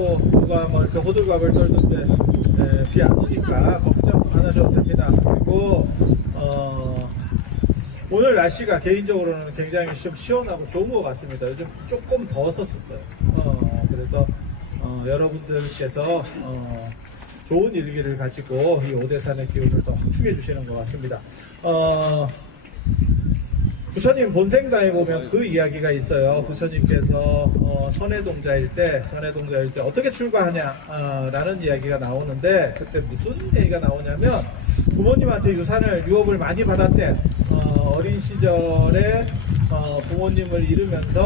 온다고 누가 뭐 이렇게 호들갑을 떨던데 비 안 오니까 걱정 안 하셔도 됩니다. 그리고 오늘 날씨가 개인적으로는 굉장히 좀 시원하고 좋은 것 같습니다. 요즘 조금 더웠었어요. 그래서 여러분들께서 좋은 일기를 가지고 이 오대산의 기운을 더 확충해 주시는 것 같습니다. 부처님 본생다에 보면 그 이야기가 있어요. 부처님께서 선해동자일 때 어떻게 출가하냐라는 이야기가 나오는데, 그때 무슨 얘기가 나오냐면 부모님한테 유업을 많이 받았대. 어린 시절에 부모님을 잃으면서